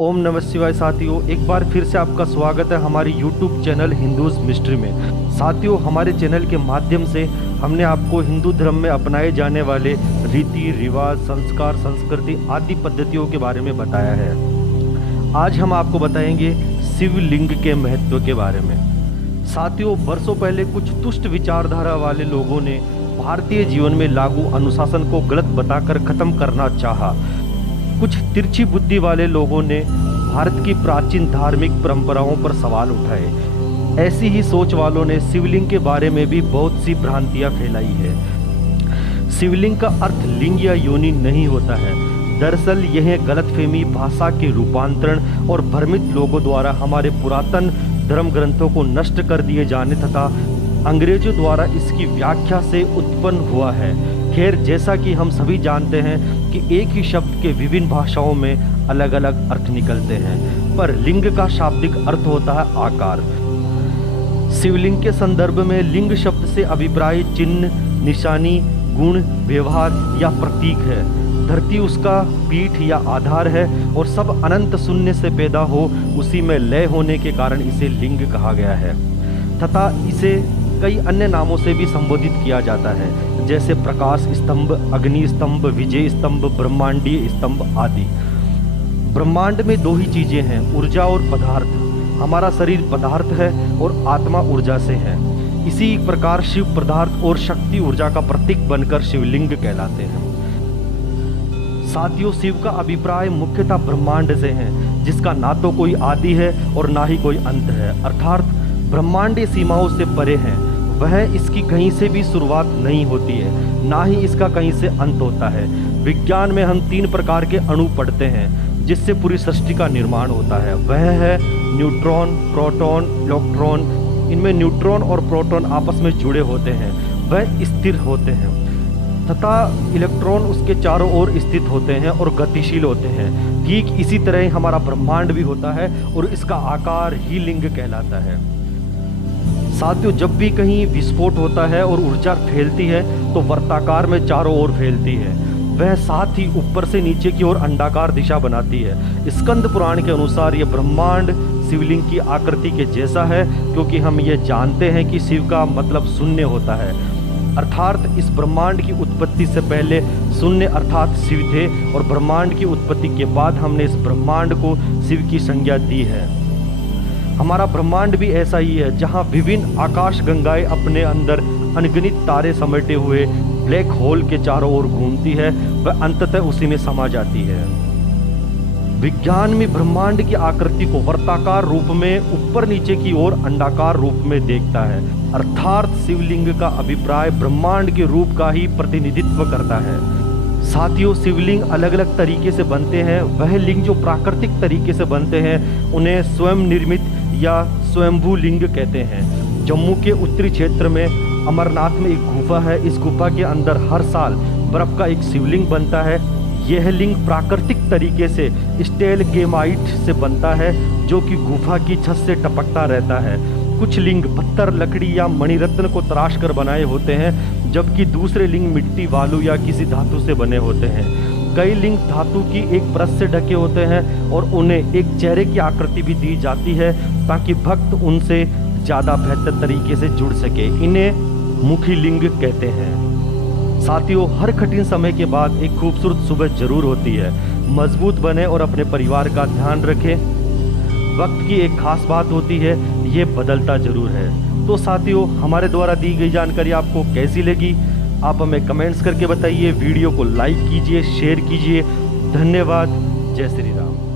ओम नमः शिवाय साथियों, एक बार फिर से आपका स्वागत है हमारी YouTube चैनल हिंदूज मिस्ट्री में। साथियों, हमारे चैनल के माध्यम से हमने आपको हिंदू धर्म में अपनाए जाने वाले रीति रिवाज, संस्कार, संस्कृति आदि पद्धतियों के बारे में बताया है। आज हम आपको बताएंगे शिवलिंग के महत्व के बारे में। साथियों, वर्षों पहले कुछ दुष्ट विचारधारा वाले लोगों ने भारतीय जीवन में लागू अनुशासन को गलत बताकर खत्म करना चाहा। कुछ तिरछी बुद्धि वाले लोगों ने भारत की प्राचीन धार्मिक परंपराओं पर सवाल उठाए। ऐसी ही सोच वालों ने शिवलिंग के बारे में भी बहुत सी भ्रांतियां फैलाई है। शिवलिंग का अर्थ लिंग या योनि नहीं होता है। दरअसल यह गलतफहमी भाषा के रूपांतरण और भ्रमित लोगों द्वारा हमारे पुरातन धर्म ग्रंथों को नष्ट कर दिए जाने तथा अंग्रेजों द्वारा इसकी व्याख्या से उत्पन्न हुआ है। खैर, जैसा कि हम सभी जानते हैं कि एक ही शब्द के विभिन्न भाषाओं में अलग अलग अर्थ निकलते हैं, पर लिंग का शाब्दिक अर्थ होता है आकार। शिवलिंग के संदर्भ में लिंग शब्द से अभिप्राय चिन्ह, निशानी, गुण, व्यवहार या प्रतीक है। धरती उसका पीठ या आधार है और सब अनंत शून्य से पैदा हो उसी में लय होने के कारण इसे लिंग कहा गया है तथा इसे कई अन्य नामों से भी संबोधित किया जाता है, जैसे प्रकाश स्तंभ, अग्नि स्तंभ, विजय स्तंभ, ब्रह्मांडीय स्तंभ आदि। ब्रह्मांड में दो ही चीजें हैं, ऊर्जा और पदार्थ। हमारा शरीर पदार्थ है और आत्मा ऊर्जा से है। इसी प्रकार शिव पदार्थ और शक्ति ऊर्जा का प्रतीक बनकर शिवलिंग कहलाते हैं। साथियों, शिव का अभिप्राय मुख्यतः ब्रह्मांड से है, जिसका ना तो कोई आदि है और ना ही कोई अंत है, अर्थात ब्रह्मांडीय सीमाओं से परे है। वह इसकी कहीं से भी शुरुआत नहीं होती है, ना ही इसका कहीं से अंत होता है। विज्ञान में हम 3 प्रकार के अणु पढ़ते हैं जिससे पूरी सृष्टि का निर्माण होता है। वह है न्यूट्रॉन, प्रोटॉन, इलेक्ट्रॉन। इनमें न्यूट्रॉन और प्रोटॉन आपस में जुड़े होते हैं, वह स्थिर होते हैं तथा इलेक्ट्रॉन उसके चारों ओर स्थित होते हैं और गतिशील होते हैं। ठीक इसी तरह हमारा ब्रह्मांड भी होता है और इसका आकार ही लिंग कहलाता है। साथियों, जब भी कहीं विस्फोट होता है और ऊर्जा फैलती है तो वर्ताकार में चारों ओर फैलती है। वह साथ ही ऊपर से नीचे की ओर अंडाकार दिशा बनाती है। स्कंद पुराण के अनुसार यह ब्रह्मांड शिवलिंग की आकृति के जैसा है, क्योंकि हम ये जानते हैं कि शिव का मतलब शून्य होता है, अर्थात इस ब्रह्मांड की उत्पत्ति से पहले शून्य अर्थात शिव थे और ब्रह्मांड की उत्पत्ति के बाद हमने इस ब्रह्मांड को शिव की संज्ञा दी है। हमारा ब्रह्मांड भी ऐसा ही है, जहां विभिन्न आकाश गंगाएं अपने अंदर अनगिनत तारे समेटे हुए ब्लैक होल के चारों ओर घूमती है, वह अंततः उसी में समा जाती है। विज्ञान में ब्रह्मांड की आकृति को वर्ताकार रूप में ऊपर नीचे की ओर अंडाकार रूप में देखता है, अर्थात शिवलिंग का अभिप्राय ब्रह्मांड के रूप का ही प्रतिनिधित्व करता है। साथियों, शिवलिंग अलग अलग तरीके से बनते हैं। वह लिंग जो प्राकृतिक तरीके से बनते हैं उन्हें स्वयं निर्मित या स्वयंभू लिंग कहते हैं। जम्मू के उत्तरी क्षेत्र में अमरनाथ में एक गुफा है। इस गुफा के अंदर हर साल बर्फ का एक शिवलिंग बनता है। यह लिंग प्राकृतिक तरीके से स्टेलगेमाइट से बनता है, जो कि गुफा की छत से टपकता रहता है। कुछ लिंग पत्थर, लकड़ी या मणिरत्न को तराश कर बनाए होते हैं, जबकि दूसरे लिंग मिट्टी, बालू या किसी धातु से बने होते हैं। कई लिंग धातु की एक परत से ढके होते हैं और उन्हें एक चेहरे की आकृति भी दी जाती है ताकि भक्त उनसे ज़्यादा बेहतर तरीके से जुड़ सके। इन्हें मुखी लिंग कहते हैं। साथियों, हर कठिन समय के बाद एक खूबसूरत सुबह जरूर होती है। मजबूत बने और अपने परिवार का ध्यान रखें। वक्त की एक खास बात होती है, ये बदलता जरूर है। तो साथियों, हमारे द्वारा दी गई जानकारी आपको कैसी लगी आप हमें कमेंट्स करके बताइए। वीडियो को लाइक कीजिए, शेयर कीजिए। धन्यवाद। जय श्री राम।